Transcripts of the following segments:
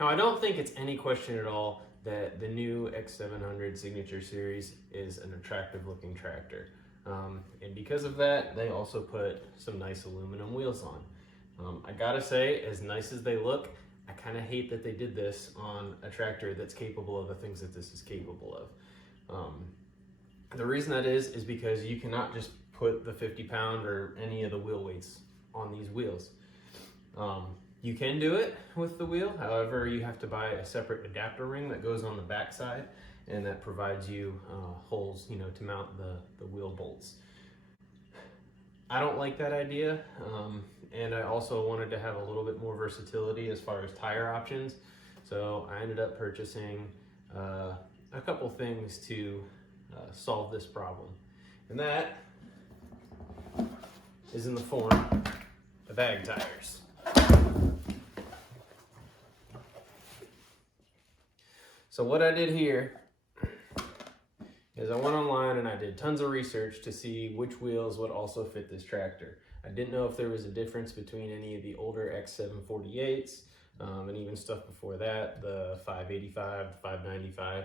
Now, I don't think it's any question at all that the new X700 Signature Series is an attractive looking tractor. And because of that, they also put some nice aluminum wheels on. I gotta say, as nice as they look, I kind of hate that they did this on a tractor that's capable of the things that this is capable of. The reason that is because you cannot just put the 50-pound or any of the wheel weights on these wheels. You can do it with the wheel, however, you have to buy a separate adapter ring that goes on the back side, and that provides you holes, to mount the wheel bolts. I don't like that idea, and I also wanted to have a little bit more versatility as far as tire options, so I ended up purchasing a couple things to solve this problem, and that is in the form of ag tires. So what I did here is I went online and I did tons of research to see which wheels would also fit this tractor. I didn't know if there was a difference between any of the older X748s and even stuff before that, the 585, 595.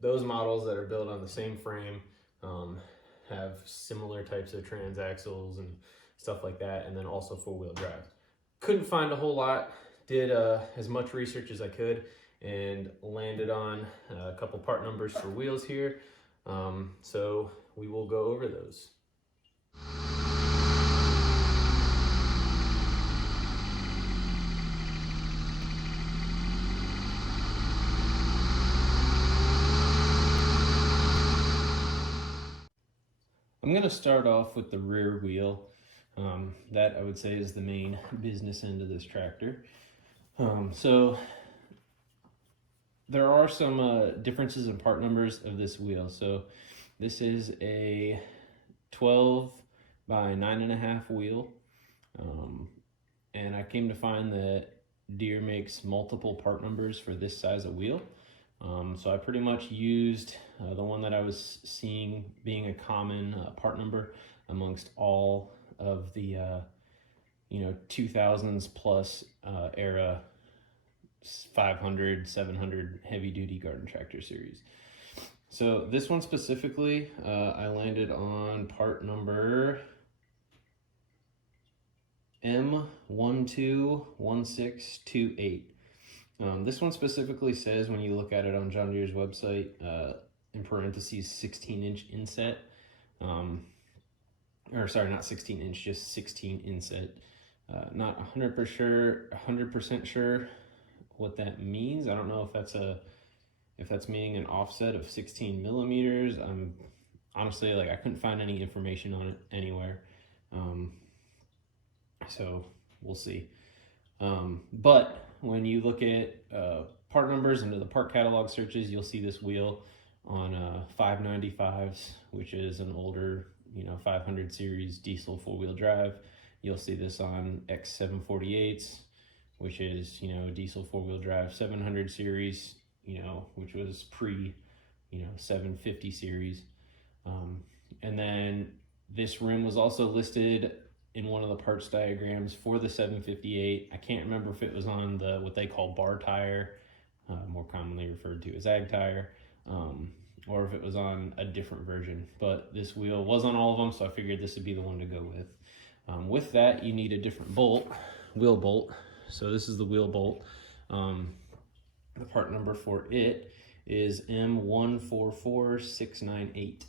Those models that are built on the same frame have similar types of transaxles and stuff like that, and then also four-wheel drive. Couldn't find a whole lot, did as much research as I could, and landed on a couple part numbers for wheels here. So we will go over those. I'm going to start off with the rear wheel. That I would say is the main business end of this tractor. So there are some differences in part numbers of this wheel. So this is a 12 by 9.5 wheel. And I came to find that Deere makes multiple part numbers for this size of wheel. So I pretty much used the one that I was seeing being a common part number amongst all of the 2000s plus era 500, 700 heavy duty garden tractor series. So this one specifically, I landed on part number M121628. This one specifically says, when you look at it on John Deere's website, in parentheses 16-inch inset. Or sorry, not 16-inch, just 16 inset. Not 100% sure what that means. I don't know if that's meaning an offset of 16 millimeters. I'm honestly, I couldn't find any information on it anywhere. So we'll see. But when you look at part numbers into the part catalog searches, you'll see this wheel on 595s, which is an older 500 series diesel four-wheel drive. You'll see this on X748s, which is diesel four-wheel drive 700 series, which was pre 750 series. And then this rim was also listed in one of the parts diagrams for the 758. I can't remember if it was on the what they call bar tire, more commonly referred to as ag tire, or if it was on a different version. But this wheel was on all of them, so I figured this would be the one to go with. With that, you need a different wheel bolt. So this is the wheel bolt. The part number for it is M144698.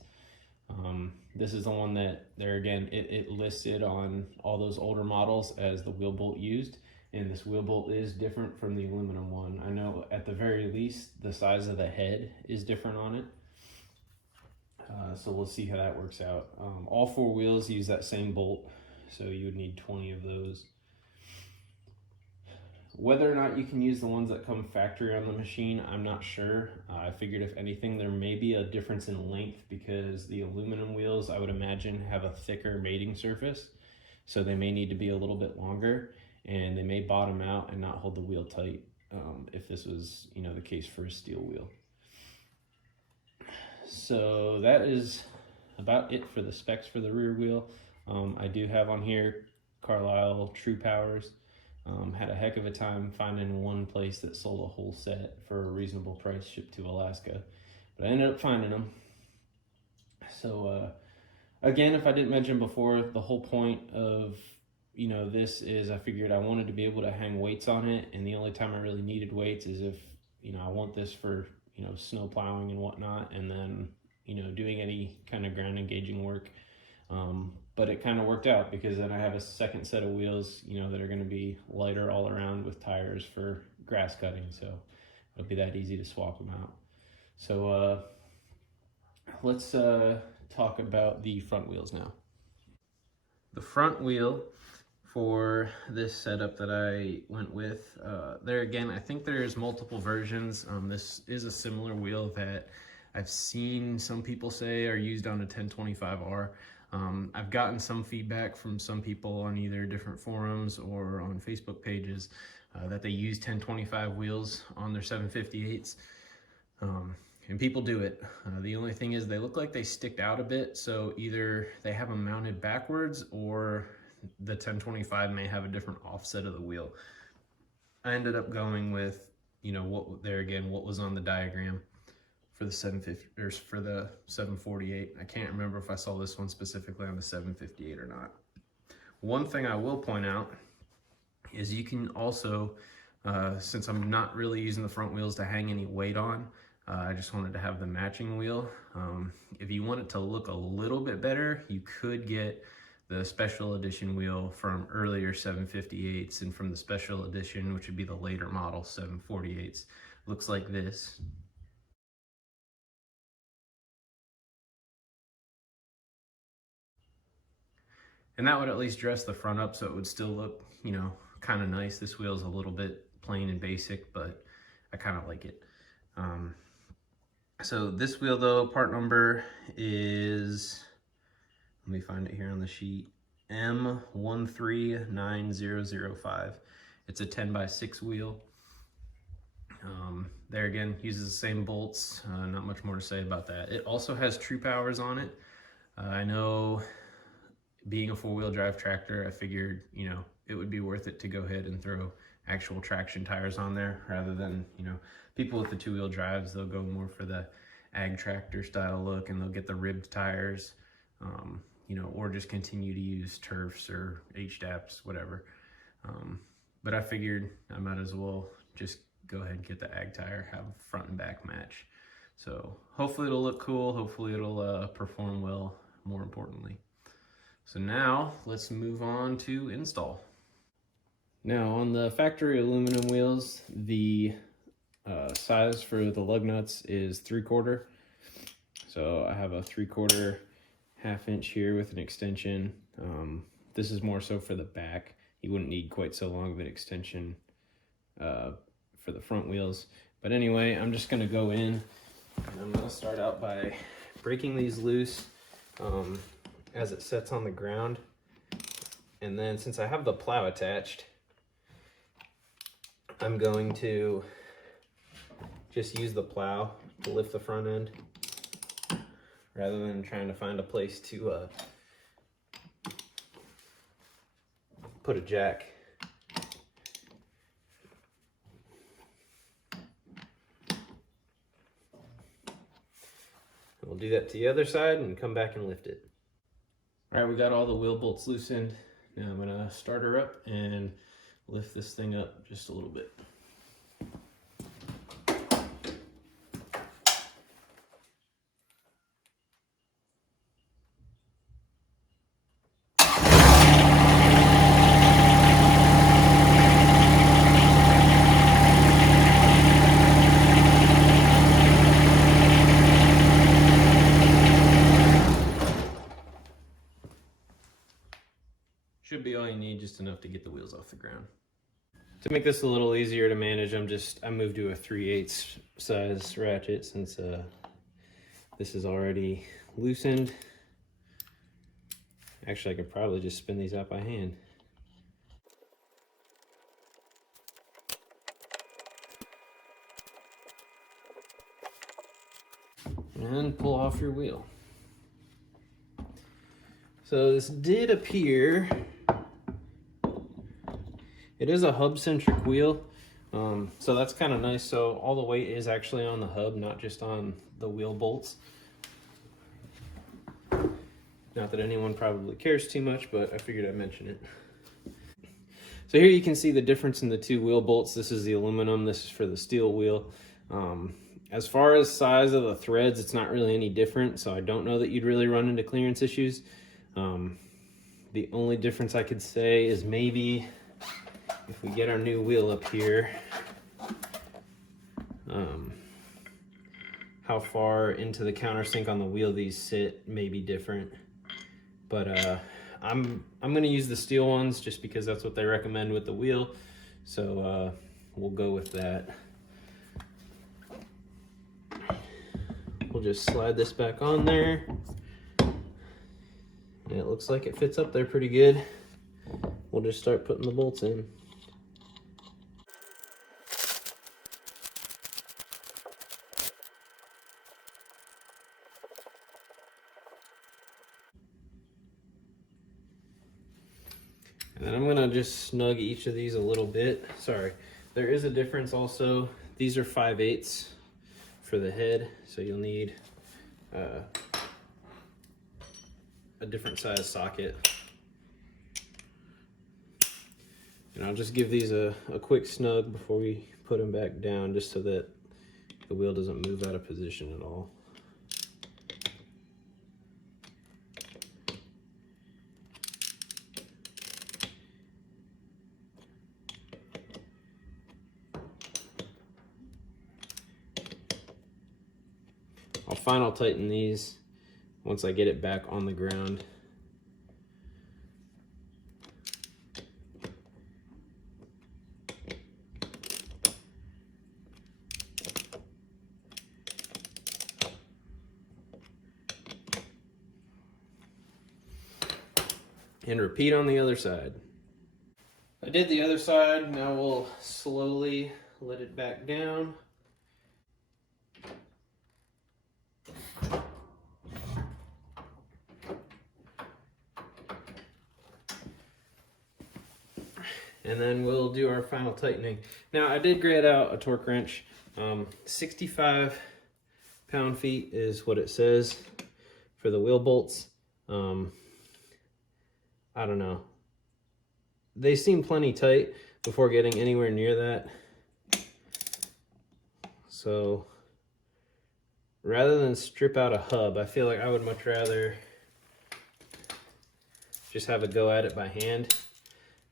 This is the one that there again, it listed on all those older models as the wheel bolt used, and this wheel bolt is different from the aluminum one. I know at the very least the size of the head is different on it. So we'll see how that works out. All four wheels use that same bolt, so you would need 20 of those. Whether or not you can use the ones that come factory on the machine, I'm not sure. I figured if anything, there may be a difference in length because the aluminum wheels, I would imagine, have a thicker mating surface. So they may need to be a little bit longer, and they may bottom out and not hold the wheel tight if this was the case for a steel wheel. So that is about it for the specs for the rear wheel. I do have on here Carlisle True Powers. Had a heck of a time finding one place that sold a whole set for a reasonable price shipped to Alaska, but I ended up finding them. So again, if I didn't mention before, the whole point of this is I figured I wanted to be able to hang weights on it, and the only time I really needed weights is if I want this for snow plowing and whatnot, and then doing any kind of ground engaging work. But it kind of worked out because then I have a second set of wheels, that are going to be lighter all around with tires for grass cutting. So it'll be that easy to swap them out. So let's talk about the front wheels now. The front wheel for this setup that I went with, there again, I think there's multiple versions. This is a similar wheel that I've seen some people say are used on a 1025R. I've gotten some feedback from some people on either different forums or on Facebook pages that they use 1025 wheels on their 758s. And people do it. The only thing is they look like they stick out a bit, so either they have them mounted backwards or the 1025 may have a different offset of the wheel. I ended up going with, what was on the diagram for the 750 or for the 748. I can't remember if I saw this one specifically on the 758 or not. One thing I will point out is you can also, since I'm not really using the front wheels to hang any weight on, I just wanted to have the matching wheel. If you want it to look a little bit better, you could get the special edition wheel from earlier 758s, and from the special edition, which would be the later model 748s, looks like this. And that would at least dress the front up so it would still look, kind of nice. This wheel is a little bit plain and basic, but I kind of like it. So this wheel though, part number is, let me find it here on the sheet, M139005. It's a 10x6 wheel. There again, uses the same bolts, not much more to say about that. It also has true powers on it. I know being a four-wheel drive tractor, I figured, it would be worth it to go ahead and throw actual traction tires on there rather than, people with the two-wheel drives, they'll go more for the ag tractor style look and they'll get the ribbed tires, or just continue to use turfs or HDAPs, whatever. But I figured I might as well just go ahead and get the ag tire, have front and back match. So hopefully it'll look cool. Hopefully it'll perform well, more importantly. So now let's move on to install. Now on the factory aluminum wheels, the size for the lug nuts is 3/4. So I have a 3/4 1/2 here with an extension. This is more so for the back. You wouldn't need quite so long of an extension for the front wheels. But anyway, I'm just gonna go in and I'm gonna start out by breaking these loose as it sets on the ground. And then since I have the plow attached, I'm going to just use the plow to lift the front end rather than trying to find a place to put a jack. And we'll do that to the other side and come back and lift it. All right, we got all the wheel bolts loosened. Now I'm gonna start her up and lift this thing up just a little bit. Should be all you need, just enough to get the wheels off the ground. To make this a little easier to manage, I moved to a 3/8 size ratchet since this is already loosened. Actually, I could probably just spin these out by hand. And pull off your wheel. So this did appear, It is a hub-centric wheel, so that's kind of nice. So all the weight is actually on the hub, not just on the wheel bolts. Not that anyone probably cares too much, but I figured I'd mention it. So here you can see the difference in the two wheel bolts. This is the aluminum, this is for the steel wheel. As far as size of the threads, it's not really any different, so I don't know that you'd really run into clearance issues. The only difference I could say is maybe if we get our new wheel up here, how far into the countersink on the wheel these sit may be different. But I'm gonna use the steel ones just because that's what they recommend with the wheel. So we'll go with that. We'll just slide this back on there. And it looks like it fits up there pretty good. We'll just start putting the bolts in. And then I'm gonna just snug each of these a little bit. Sorry, there is a difference also. These are 5/8 for the head, so you'll need a different size socket. And I'll just give these a quick snug before we put them back down, just so that the wheel doesn't move out of position at all. I'll final tighten these once I get it back on the ground. And repeat on the other side. I did the other side, now we'll slowly let it back down. And then we'll do our final tightening. Now I did grade out a torque wrench. 65 pound-feet is what it says for the wheel bolts. I don't know. They seem plenty tight before getting anywhere near that. So rather than strip out a hub, I feel like I would much rather just have a go at it by hand.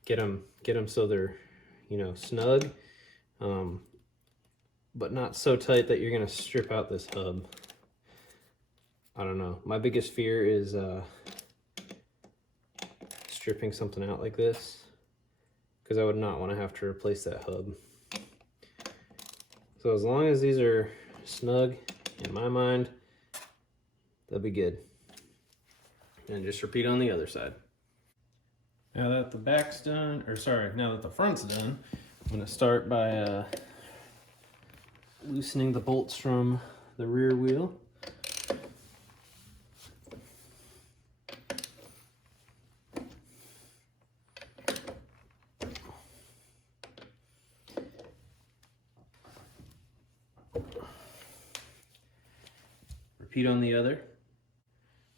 Get them so they're, you know, snug, but not so tight that you're gonna strip out this hub. I don't know. My biggest fear is stripping something out like this, because I would not want to have to replace that hub. So as long as these are snug, in my mind, they'll be good. And just repeat on the other side. Now that the back's done, or sorry, now that the front's done, I'm gonna start by loosening the bolts from the rear wheel. Repeat on the other.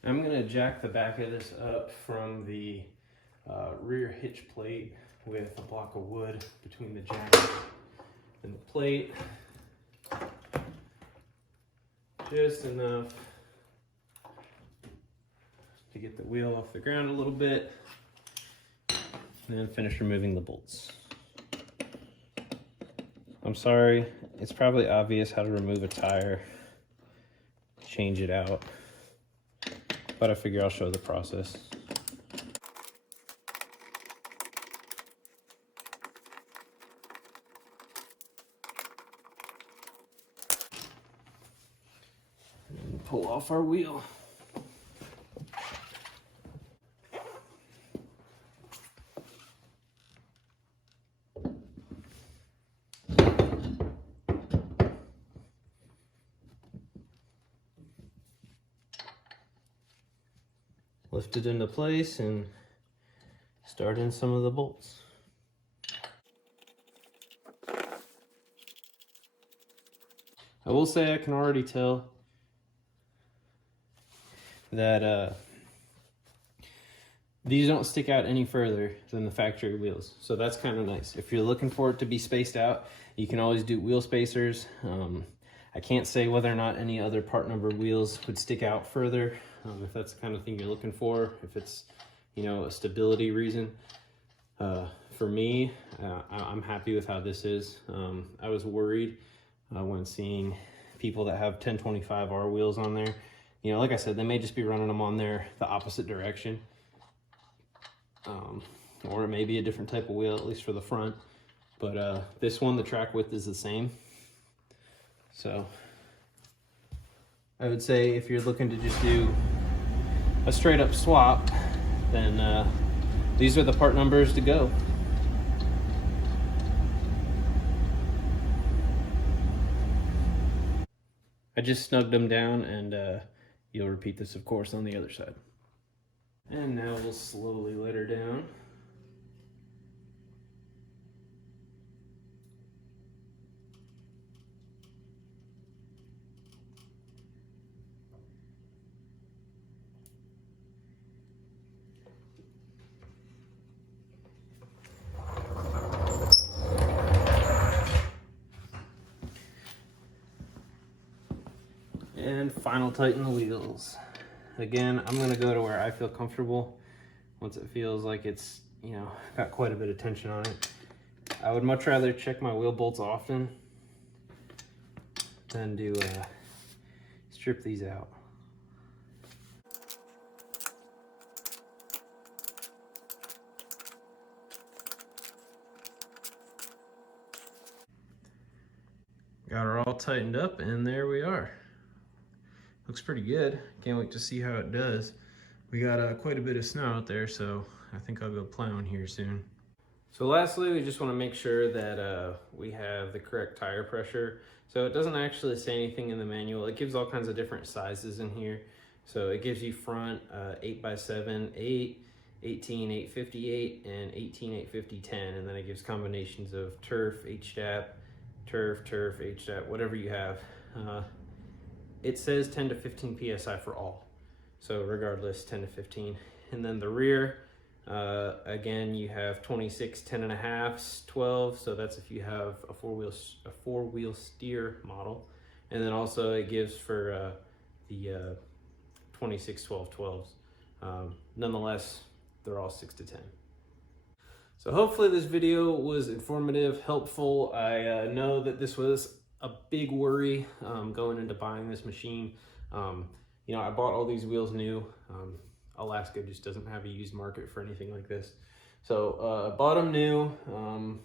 I'm gonna jack the back of this up from the rear hitch plate with a block of wood between the jack and the plate. Just enough to get the wheel off the ground a little bit, and then finish removing the bolts. I'm sorry, it's probably obvious how to remove a tire, change it out, but I figure I'll show the process. And pull off our wheel. Lift it into place and start in some of the bolts. I will say I can already tell that these don't stick out any further than the factory wheels. So that's kind of nice. If you're looking for it to be spaced out, you can always do wheel spacers. I can't say whether or not any other part number wheels would stick out further, if that's the kind of thing you're looking for, if it's, you know, a stability reason. For me, I'm happy with how this is. I was worried when seeing people that have 1025R wheels on there. You know, like I said, they may just be running them on there the opposite direction. Or it may be a different type of wheel, at least for the front. But this one, the track width is the same. So I would say if you're looking to just do a straight up swap, then these are the part numbers to go. I just snugged them down, and you'll repeat this, of course, on the other side. And now we'll slowly let her down. And final tighten the wheels. Again, I'm gonna go to where I feel comfortable. Once it feels like it's, you know, got quite a bit of tension on it. I would much rather check my wheel bolts often than do strip these out. Got her all tightened up, and there we are. Looks pretty good. Can't wait to see how it does. We got quite a bit of snow out there, so I think I'll go plowing here soon. So lastly, we just want to make sure that we have the correct tire pressure. So it doesn't actually say anything in the manual. It gives all kinds of different sizes in here. So it gives you front 8x7, 8, 18, 858, and 18, 850, 10. And then it gives combinations of turf, H-stap, turf, H-stap, whatever you have. It says 10 to 15 PSI for all. So regardless, 10 to 15. And then the rear, again, you have 26, 10.5s, 12. So that's if you have a four-wheel steer model. And then also it gives for the 26, 12, 12s. Nonetheless, they're all 6 to 10. So hopefully this video was informative, helpful. I know that this was a big worry going into buying this machine. You know, I bought all these wheels new. Alaska just doesn't have a used market for anything like this. So I bought them new.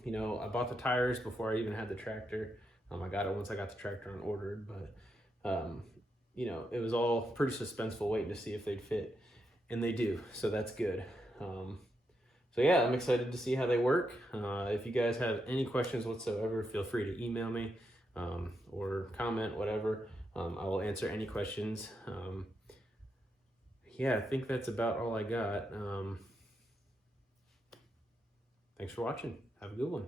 You know, I bought the tires before I even had the tractor. I got it once I got the tractor on ordered, but you know, it was all pretty suspenseful waiting to see if they'd fit, and they do, so that's good. So yeah, I'm excited to see how they work. If you guys have any questions whatsoever, feel free to email me or comment, whatever. I will answer any questions. Yeah, I think that's about all I got. Thanks for watching. Have a good one.